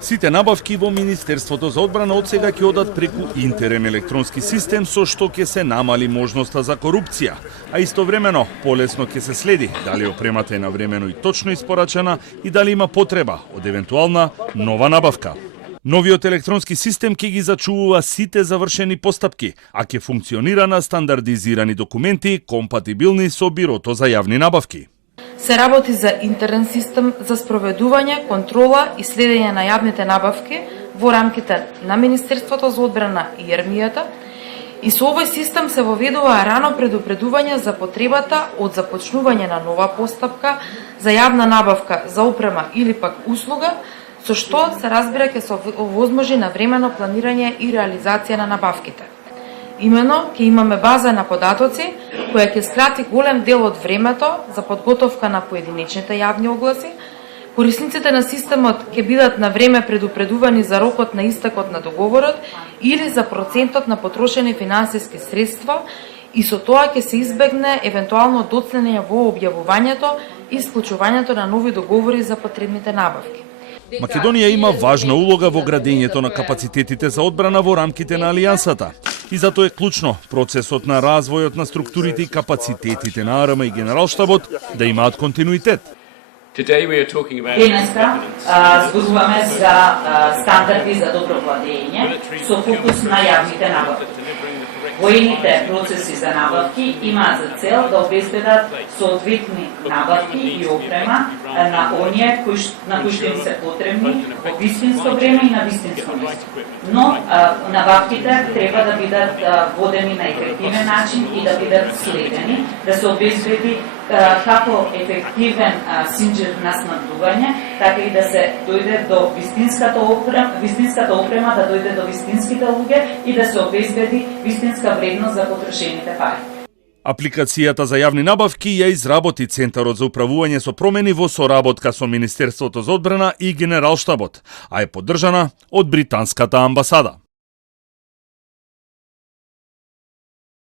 Сите набавки во Министерството за одбрана од сега ќе одат преку Интерем електронски систем, со што ќе се намали можноста за корупција, а истовремено полесно ќе се следи дали опремата е навремено и точно испорачена и дали има потреба од евентуална нова набавка. Новиот електронски систем ќе ги зачувува сите завршени постапки, а ќе функционира на стандардизирани документи компатибилни со Бирото за јавни набавки. Се работи за интерен систем за спроведување, контрола и следење на јавните набавки во рамките на Министерството за одбрана и армијата, и со овој систем се воведува рано предупредување за потребата од започнување на нова постапка за јавна набавка за опрема или пак услуга, со што се разбира ќе се овозможи навремено планирање и реализација на набавките. Имено, ќе имаме база на податоци, која ќе скрати голем дел од времето за подготовка на поединечните јавни огласи. Корисниците на системот ќе бидат на време предупредувани за рокот на истекот на договорот или за процентот на потрошени финансиски средства и со тоа ќе се избегне евентуално доцнење во објавувањето и склучувањето на нови договори за потребните набавки. Македонија има важна улога во градењето на капацитетите за одбрана во рамките на Алијансата. И затоа е клучно процесот на развојот на структурите и капацитетите на АРМ и Генералштабот да имаат континуитет. Денеска зборуваме за стандарди за добро владење со фокус на јавните набавки. Воените процеси за набавки имаат за цел да обезбедат соодветни набавки и опрема на оние на кои што им се потребни во вистинско време и на вистинско место. Но набавките треба да бидат водени на ефективен начин и да бидат следени, да се обезбеди како ефективен синџир на снабдување, така и да се дојде до вистинската опрема да дојде до вистинските луѓе и да се обезбеди вистинска вредност за потрошените пари. Апликацијата за јавни набавки ја изработи Центарот за управување со промени во соработка со Министерството за одбрана и Генералштабот, а е поддржана од британската амбасада.